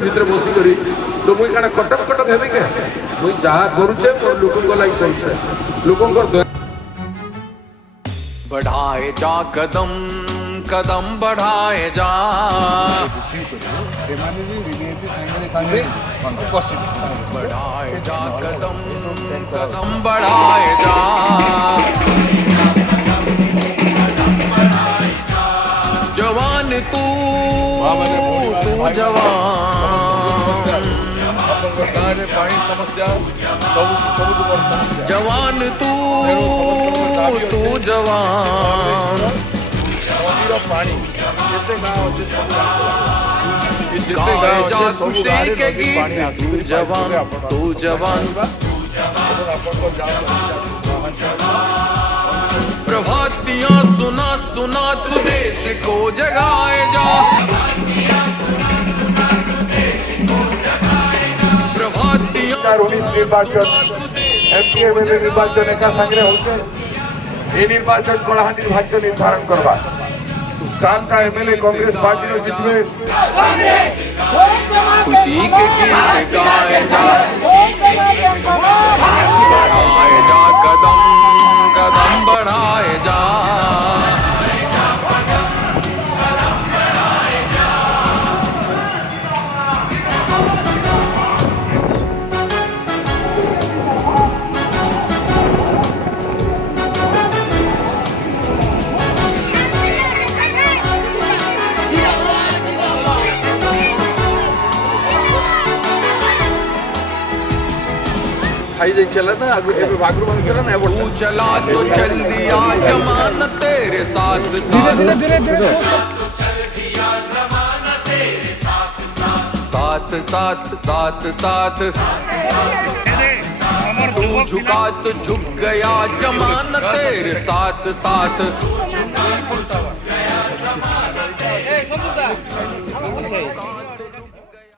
भितर बसी करी तो मुई काना कटक कटक हेबे के मुई जहा करूछे मोर लोकन को लाइक करूछे लोकन को बढ़ाए जा कदम कदम बढ़ाए जा बढ़ाए जा कदम कदम बढ़ाए जा जवान तू जवान तू जवान के गीत तू जवान प्रभातियां सुना सुना तू देश को जगाए जा निर्वाचन एमपीए निर्वाचन एका संगे होते ये निर्वाचन कलाहांडी भाग्य निर्धारण करवा शांता एमएलए कांग्रेस पार्टी रो जितबे खुशी के गीत गाए जा बढ़ाए जा कदम कदम बढ़ाए जा खाई जाई चला ना आगे एबे भागरू बन गेला ना तू चला तो चल दिया जमाना तेरे साथ साथ साथ साथ तू झुका तो झुक गया जमाना तेरे साथ साथ